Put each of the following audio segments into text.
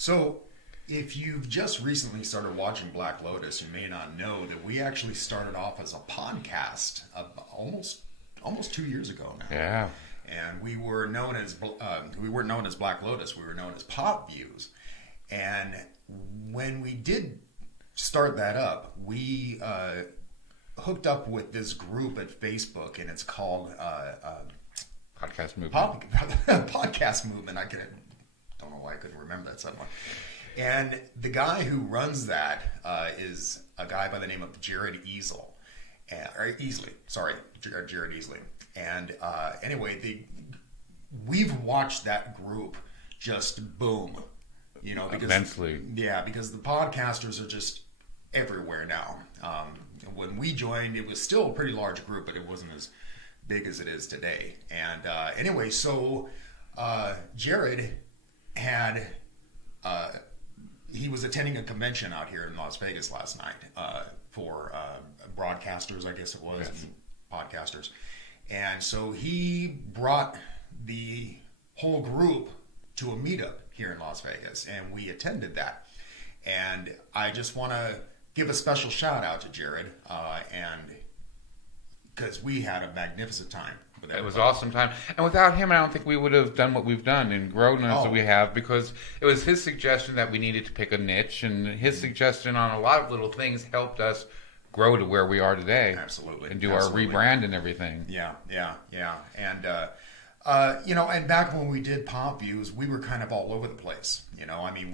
So, if you've just recently started watching Black Lotus, you may not know that we actually started off as a podcast almost 2 years ago now. Yeah. And we were known as we weren't known as Black Lotus. We were known as Pop Views. And when we did start that up, we hooked up with this group at Facebook, and it's called Podcast Movement. Podcast Movement. Don't know why I couldn't remember that someone. And the guy who runs that is a guy by the name of Jared Easley. Jared Easley. And anyway, we've watched that group just boom. Because, immensely. Yeah, because the podcasters are just everywhere now. When we joined, it was still a pretty large group, but it wasn't as big as it is today. And anyway, so Jared had he was attending a convention out here in Las Vegas last night for broadcasters, I guess it was, yes. And podcasters. And so he brought the whole group to a meetup here in Las Vegas, and we attended that. And I just want to give a special shout out to Jared, and because we had a magnificent time. It was an awesome time. And without him, I don't think we would have done what we've done and grown as we have, because it was his suggestion that we needed to pick a niche, and his suggestion on a lot of little things helped us grow to where we are today. Absolutely. And do our rebrand and everything. Yeah. And, and back when we did Pop Views, we were kind of all over the place.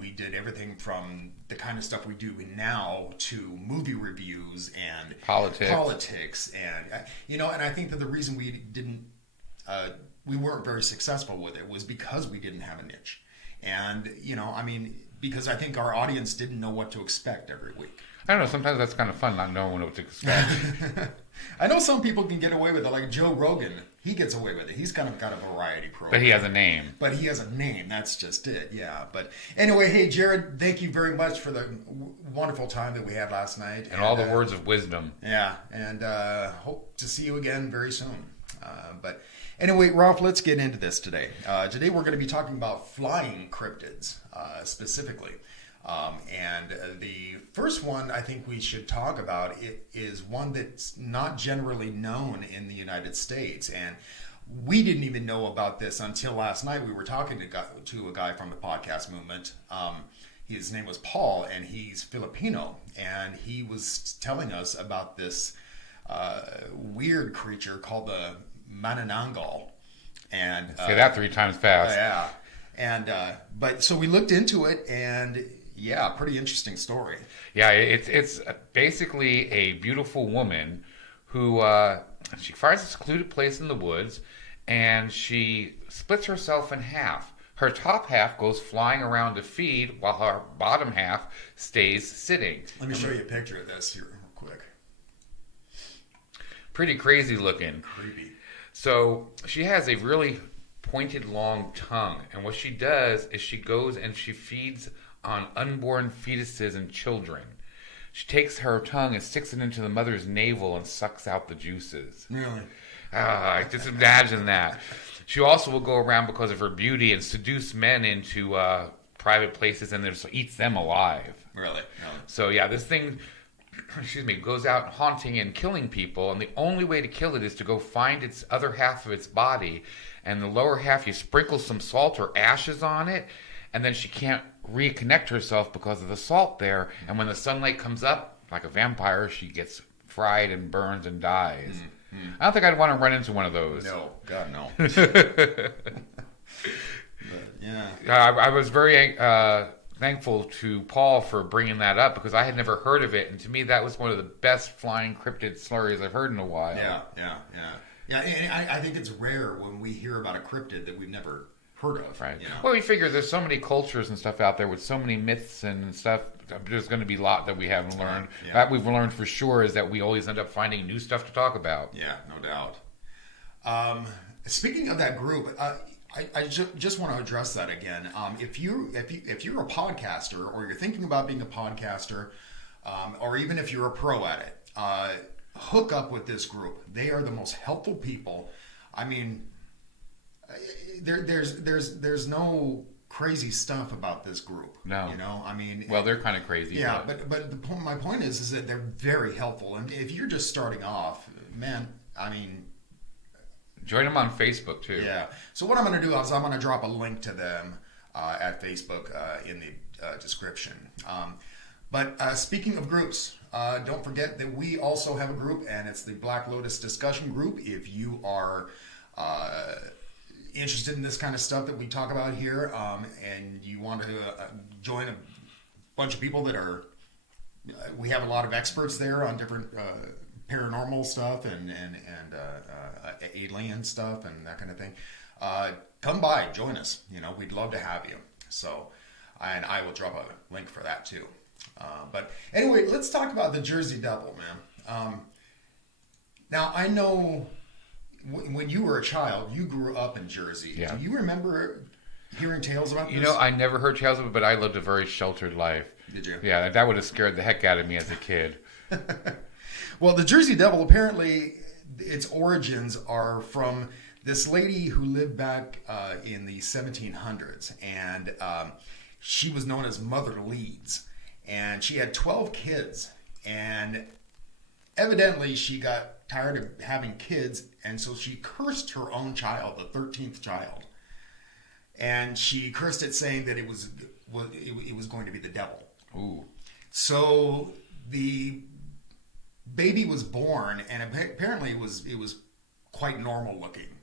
We did everything from the kind of stuff we do now to movie reviews and politics. And I think that the reason we weren't very successful with it was because we didn't have a niche. And, because I think our audience didn't know what to expect every week. I don't know, sometimes that's kind of fun, not knowing what to expect. I know some people can get away with it, like Joe Rogan. He gets away with it. He's kind of got a variety program. But he has a name. That's just it, yeah. But anyway, hey, Jared, thank you very much for the wonderful time that we had last night. And all the words of wisdom. Yeah, and hope to see you again very soon. But anyway, Ralph, let's get into this today. Today we're going to be talking about flying cryptids, specifically. And the first one I think we should talk about is one that's not generally known in the United States. And we didn't even know about this until last night. We were talking to a guy from the podcast movement. His name was Paul, and he's Filipino. And he was telling us about this weird creature called the Manananggal. And say that 3 times fast. Yeah. And but so we looked into it, and yeah, pretty interesting story. Yeah, it's basically a beautiful woman who she finds a secluded place in the woods, and she splits herself in half. Her top half goes flying around to feed, while her bottom half stays sitting. Let me show you a picture of this here real quick. Pretty crazy looking. Creepy. So she has a really pointed long tongue, and what she does is she goes and she feeds on unborn fetuses and children. She takes her tongue and sticks it into the mother's navel and sucks out the juices. Really? Just imagine that. She also will go around, because of her beauty, and seduce men into private places and just eats them alive. Really? So yeah, this thing, goes out haunting and killing people, and the only way to kill it is to go find its other half of its body, and the lower half you sprinkle some salt or ashes on it, and then she can't reconnect herself because of the salt there. And when the sunlight comes up, like a vampire, she gets fried and burns and dies. Mm-hmm. I don't think I'd want to run into one of those. No, God, no. Yeah. I was very thankful to Paul for bringing that up, because I had never heard of it, and to me that was one of the best flying cryptid stories I've heard in a while. Yeah. And I think it's rare when we hear about a cryptid that we've never heard of. Right. Well, we figure there's so many cultures and stuff out there with so many myths and stuff. There's going to be a lot that we haven't learned. Yeah. That we've learned for sure is that we always end up finding new stuff to talk about. Yeah, no doubt. Speaking of that group, I just want to address that again. If you're a podcaster, or you're thinking about being a podcaster, or even if you're a pro at it, hook up with this group. They are the most helpful people. I mean, there's no crazy stuff about this group. No. You know, I mean... Well, they're kind of crazy. Yeah, but my point is that they're very helpful. And if you're just starting off, man, I mean... Join them on Facebook, too. Yeah. So what I'm going to do is I'm going to drop a link to them at Facebook in the description. But speaking of groups, don't forget that we also have a group, and it's the Black Lotus discussion group. If you are interested in this kind of stuff that we talk about here, and you want to join a bunch of people that are, we have a lot of experts there on different paranormal stuff and alien stuff and that kind of thing. Come by, join us. You know, we'd love to have you. So, and I will drop a link for that too. But anyway, let's talk about the Jersy Devil, man. Now, I know when you were a child, you grew up in Jersey. Yeah. Do you remember hearing tales about this? You know, I never heard tales of it, but I lived a very sheltered life. Did you? Yeah, that would have scared the heck out of me as a kid. Well, the Jersey Devil, apparently, its origins are from this lady who lived back in the 1700s, and she was known as Mother Leeds, and she had 12 kids, and evidently she got tired of having kids, and so she cursed her own child, the 13th child, and she cursed it, saying that it was going to be the devil. Ooh. So the baby was born, and apparently it was quite normal looking,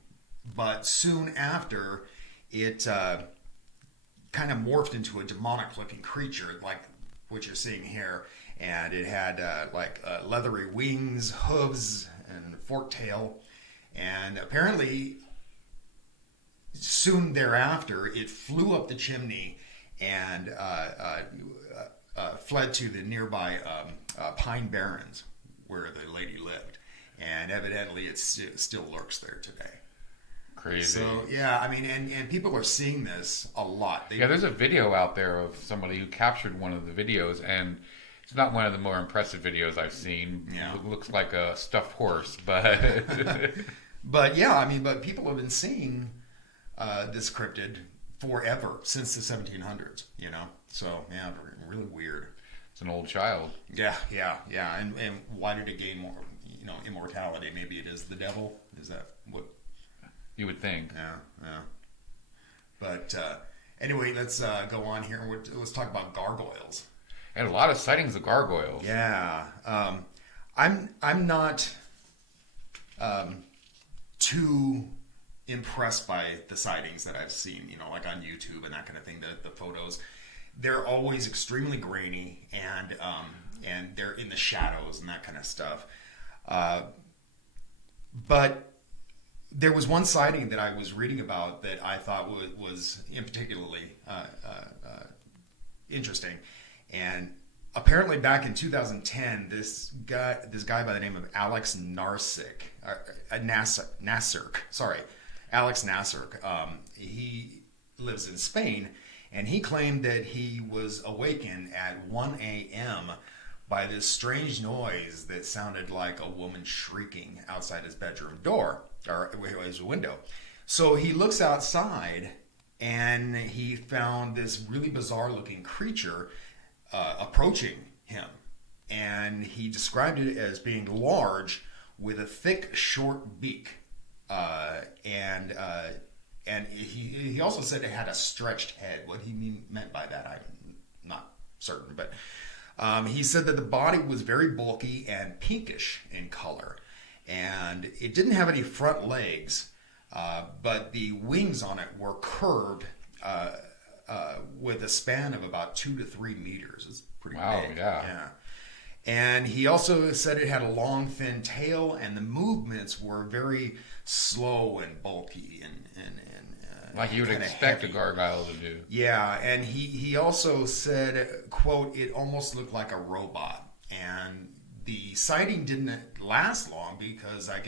but soon after it kind of morphed into a demonic looking creature like what you're seeing here, and it had leathery wings, hooves, and forked tail, and apparently soon thereafter it flew up the chimney and fled to the nearby Pine Barrens, where the lady lived, and evidently it still lurks there today. Crazy. So yeah, I mean, and people are seeing this a lot. There's a video out there of somebody who captured one of the videos, and it's not one of the more impressive videos I've seen. Yeah. It looks like a stuffed horse, but but yeah, I mean, but people have been seeing this cryptid forever, since the 1700s. You know, so yeah, really weird. It's an old child. Yeah. And why did it gain more, immortality? Maybe it is the devil. Is that what you would think? Yeah. But anyway, let's go on here. Let's talk about gargoyles. And a lot of sightings of gargoyles. Yeah. I'm not too impressed by the sightings that I've seen, like on YouTube and that kind of thing. The photos, they're always extremely grainy, and they're in the shadows and that kind of stuff. But there was one sighting that I was reading about that I thought was particularly interesting, and apparently back in 2010, this guy by the name of Alex Nasirk, he lives in Spain, and he claimed that he was awakened at 1 a.m. by this strange noise that sounded like a woman shrieking outside his bedroom door, or his window. So he looks outside, and he found this really bizarre looking creature approaching him, and he described it as being large with a thick, short beak, and he also said it had a stretched head. What he meant by that, I'm not certain, but he said that the body was very bulky and pinkish in color, and it didn't have any front legs, but the wings on it were curved with a span of about 2 to 3 meters. It's pretty big. Yeah. And he also said it had a long, thin tail, and the movements were very slow and bulky and like you would expect heavy. A gargoyle to do. Yeah, and he also said, quote, it almost looked like a robot. And the sighting didn't last long because I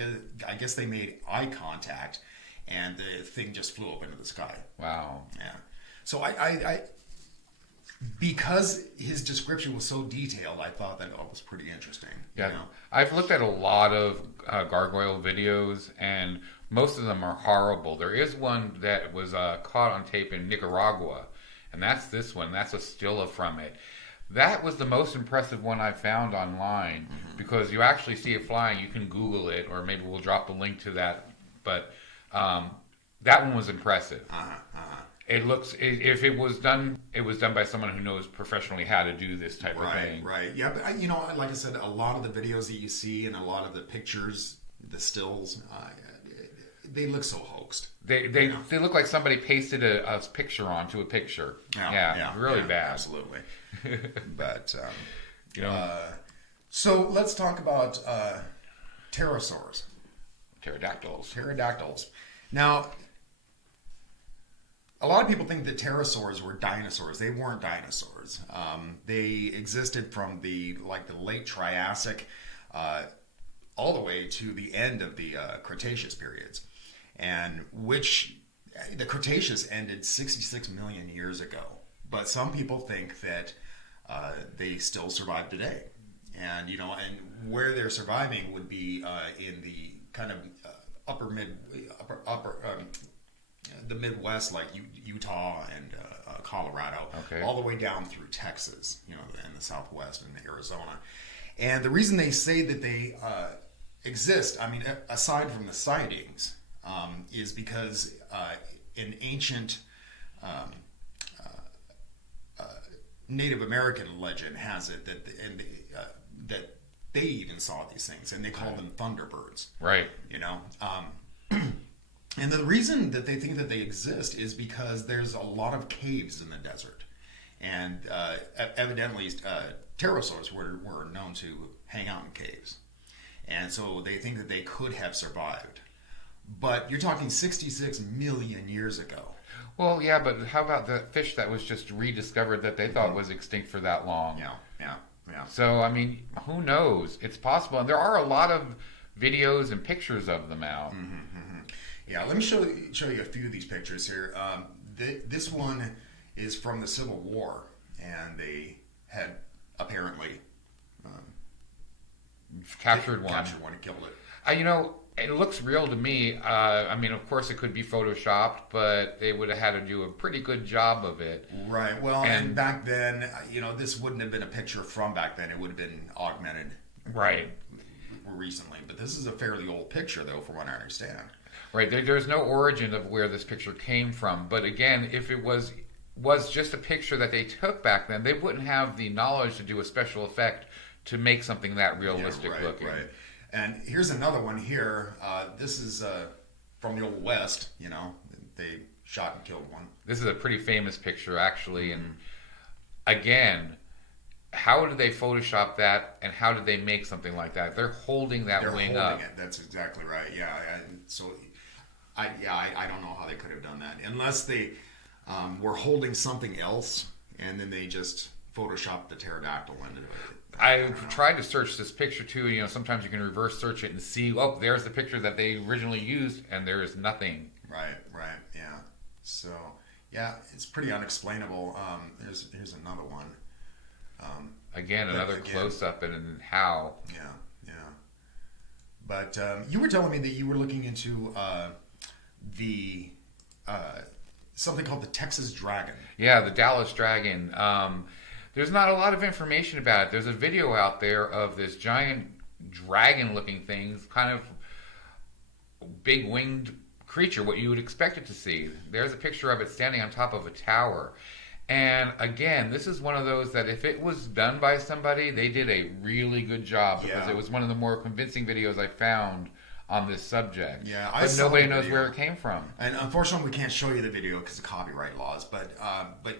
guess they made eye contact, and the thing just flew up into the sky. Wow. Yeah. So I because his description was so detailed, I thought that was pretty interesting. Yeah, I've looked at a lot of gargoyle videos, and most of them are horrible. There is one that was caught on tape in Nicaragua, and that's this one. That's a Stila from it. That was the most impressive one I found online because you actually see it flying. You can Google it, or maybe we'll drop the link to that. But that one was impressive. It looks, if it was done by someone who knows professionally how to do this type of thing. Right. Yeah, but you know, like I said, a lot of the videos that you see and a lot of the pictures, the stills, they look so hoaxed. They look like somebody pasted a picture onto a picture. Really bad. Absolutely. But so let's talk about pterosaurs. Pterodactyls. Now, a lot of people think that pterosaurs were dinosaurs. They weren't dinosaurs. They existed from the late Triassic all the way to the end of the Cretaceous periods, and which the Cretaceous ended 66 million years ago. But some people think that they still survive today, and where they're surviving would be in the kind of the Midwest, like Utah and Colorado, all the way down through Texas, and the Southwest and Arizona. And the reason they say that they exist, I mean, aside from the sightings, is because in ancient Native American legend has it that they even saw these things, and they call them thunderbirds. Right. And the reason that they think that they exist is because there's a lot of caves in the desert, and evidently pterosaurs were known to hang out in caves, and so they think that they could have survived. But you're talking 66 million years ago. Well, yeah, but how about the fish that was just rediscovered that they thought was extinct for that long? Yeah. So, I mean, who knows? It's possible. And there are a lot of videos and pictures of them out. Yeah, let me show you a few of these pictures here. This one is from the Civil War, and they had apparently captured one and killed it. It looks real to me. I mean, of course, it could be photoshopped, but they would have had to do a pretty good job of it. Right. Well, and back then, this wouldn't have been a picture from back then. It would have been augmented. Right. Recently. But this is a fairly old picture, though, from what I understand. Right. There's no origin of where this picture came from. But again, if it was just a picture that they took back then, they wouldn't have the knowledge to do a special effect to make something that realistic looking. Right. And here's another one here. This is from the Old West. They shot and killed one. This is a pretty famous picture, actually. And again, how did they Photoshop that, and how did they make something like that? They're holding that wing up. It. That's exactly right. Yeah. And so, I don't know how they could have done that unless they were holding something else, and then they just Photoshopped the pterodactyl into it. I've tried to search this picture too. Sometimes you can reverse search it and see, there's the picture that they originally used, and there is nothing. Right, yeah. So, yeah, it's pretty unexplainable. Here's another one. Again, another close-up and how. Yeah. But you were telling me that you were looking into the something called the Texas Dragon. Yeah, the Dallas Dragon. There's not a lot of information about it. There's a video out there of this giant dragon-looking thing, kind of big winged creature, what you would expect it to see. There's a picture of it standing on top of a tower. And again, this is one of those that if it was done by somebody, they did a really good job, because it was one of the more convincing videos I found on this subject. Yeah, but nobody knows where it came from. And unfortunately, we can't show you the video because of copyright laws. But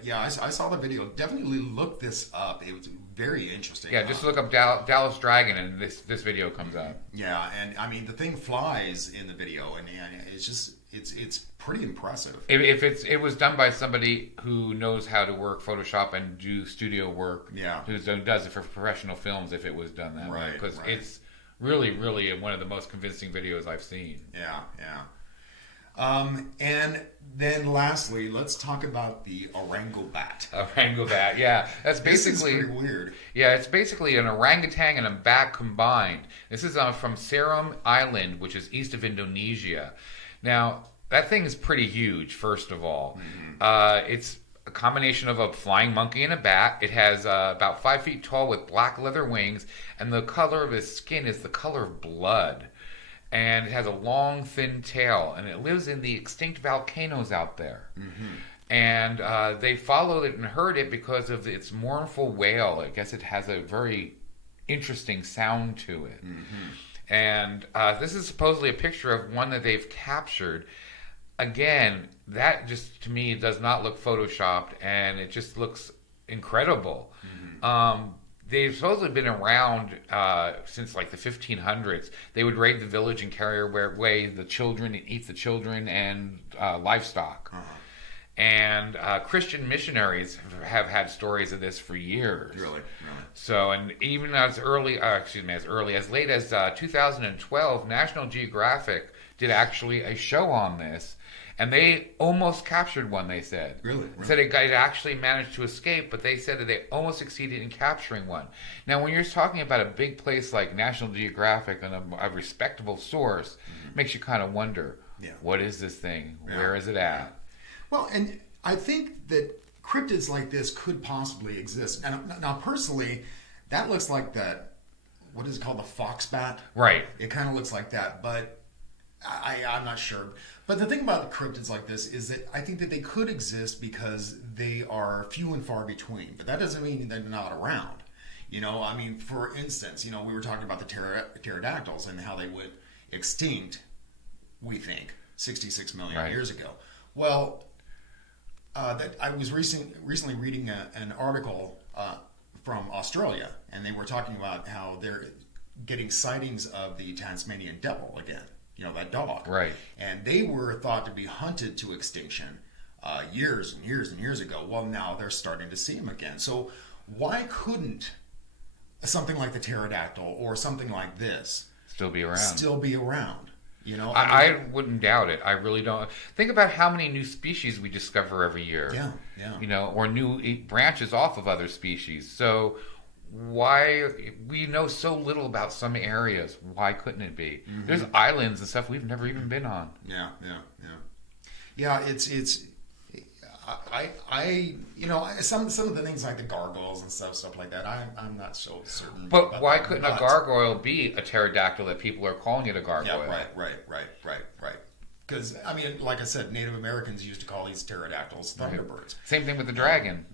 yeah, I saw the video. Definitely look this up. It was very interesting. Yeah, just look up Dallas Dragon, and this video comes up. Yeah, and I mean the thing flies in the video, and it's just it's pretty impressive. If it was done by somebody who knows how to work Photoshop and do studio work, who does it for professional films, if it was done that way, because it's really, really one of the most convincing videos I've seen. Yeah. And then lastly, let's talk about the orangubat. Orangubat, yeah. That's basically... This is pretty weird. Yeah, it's basically an orangutan and a bat combined. This is from Seram Island, which is east of Indonesia. Now, that thing is pretty huge, first of all. Mm-hmm. It's combination of a flying monkey and a bat. It has about 5 feet tall with black leather wings, and the color of his skin is the color of blood. And it has a long, thin tail, and it lives in the extinct volcanoes out there. Mm-hmm. And they followed it and heard it because of its mournful wail. I guess it has a very interesting sound to it. Mm-hmm. And this is supposedly a picture of one that they've captured. Again, that just, to me, does not look photoshopped, and it just looks incredible. Mm-hmm. They've supposedly been around since like the 1500s. They would raid the village and carry away the children and eat the children and livestock. Uh-huh. And Christian missionaries have had stories of this for years. Really? So, and even as late as 2012, National Geographic did actually a show on this. And they almost captured one, they said. Really? They said it actually managed to escape, but they said that they almost succeeded in capturing one. Now, when you're talking about a big place like National Geographic and a respectable source, makes you kind of wonder, what is this thing? Yeah. Where is it at? Well, and I think that cryptids like this could possibly exist. And now, personally, that looks like that, what is it called, the fox bat? Right. It kind of looks like that, but I'm not sure. But the thing about the cryptids like this is that I think that they could exist because they are few and far between. But that doesn't mean they're not around. You know, I mean, for instance, you know, we were talking about the pterodactyls and how they went extinct, we think, 66 million years ago. Well, I was recently reading an article from Australia, and they were talking about how they're getting sightings of the Tasmanian devil again. You know, that dog. Right. And they were thought to be hunted to extinction years and years and years ago. Well, now they're starting to see them again. So why couldn't something like the pterodactyl or something like this still be around? You know, I wouldn't doubt it. I really don't. Think about how many new species we discover every year. Yeah. You know, or new branches off of other species. So why, we know so little about some areas, why couldn't it be? Mm-hmm. There's islands and stuff we've never even been on. Yeah, it's I you know, some of the things like the gargoyles and stuff like that, I'm not so certain. But why couldn't a gargoyle be a pterodactyl that people are calling it a gargoyle? Yeah, right. Because, I mean, like I said, Native Americans used to call these pterodactyls thunderbirds. Right. Same thing with the dragon.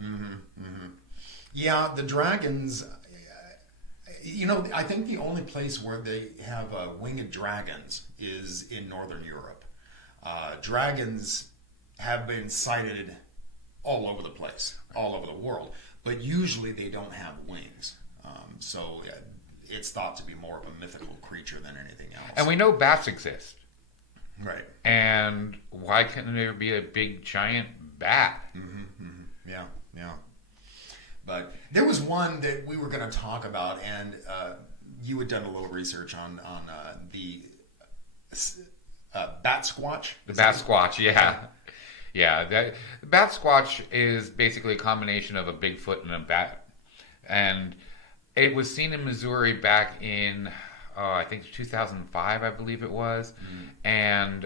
Yeah, the dragons, you know, I think the only place where they have winged dragons is in Northern Europe. Dragons have been sighted all over the place, all over the world, but usually they don't have wings. So it's thought to be more of a mythical creature than anything else. And we know bats exist. Right. And why couldn't there be a big, giant bat? Yeah. But there was one that we were going to talk about, and you had done a little research on the bat squatch. The bat squatch, yeah. The bat squatch is basically a combination of a Bigfoot and a bat, and it was seen in Missouri back in I think 2005, I believe it was, and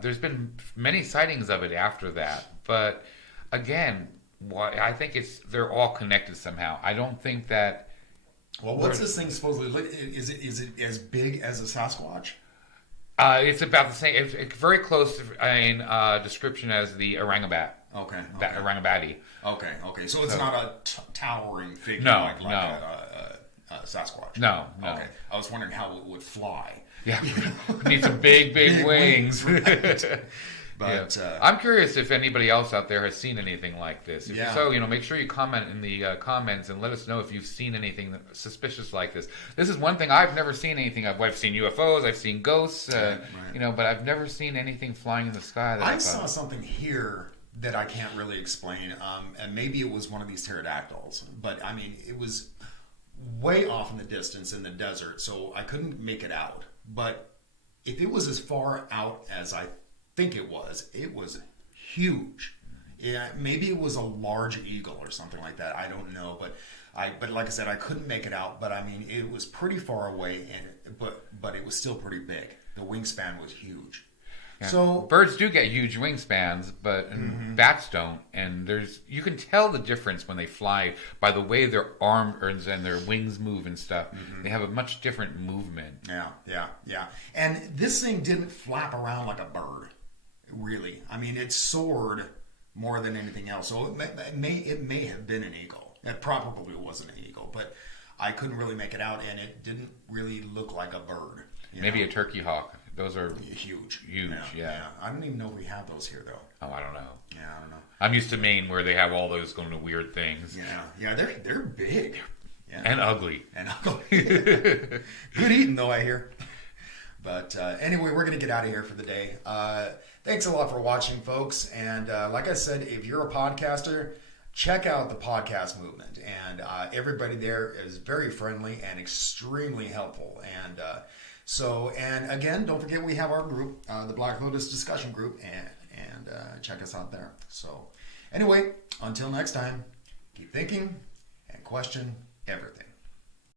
there's been many sightings of it after that. But again, I think they're all connected somehow. I don't think that. Well, what's this thing supposedly? Is it as big as a Sasquatch? It's about the same. It's very close in description as the orangubat. Okay. Orangubati. Okay. So it's not a towering figure like a Sasquatch. No. Okay. I was wondering how it would fly. Yeah. It needs some big wings. Right. But I'm curious if anybody else out there has seen anything like this. If so, make sure you comment in the comments and let us know if you've seen anything suspicious like this. This is one thing I've never seen anything of. I've seen UFOs, I've seen ghosts, but I've never seen anything flying in the sky. I saw something here that I can't really explain, and maybe it was one of these pterodactyls, but I mean, it was way off in the distance in the desert, so I couldn't make it out. But if it was as far out as I think it was huge. Yeah, maybe it was a large eagle or something like that. I don't know, but like I said, I couldn't make it out. But I mean, it was pretty far away, but it was still pretty big. The wingspan was huge. Yeah. So birds do get huge wingspans, but bats don't. And you can tell the difference when they fly by the way their arms and their wings move and stuff. They have a much different movement. Yeah. And this thing didn't flap around like a bird, really. I mean, it soared more than anything else. So it may have been an eagle. It probably wasn't an eagle, but I couldn't really make it out, and it didn't really look like a bird. Maybe a turkey hawk. Those are huge. Yeah. I don't even know if we have those here, though. Oh, I don't know. Yeah, I don't know. I'm used to Maine where they have all those going to weird things. Yeah, they're big. Yeah. And ugly. Good eating, though, I hear. But anyway, we're going to get out of here for the day. Thanks a lot for watching, folks. And like I said, if you're a podcaster, check out the podcast movement. And everybody there is very friendly and extremely helpful. And and again, don't forget we have our group, the Black Lotus discussion group, and check us out there. So anyway, until next time, keep thinking and question everything.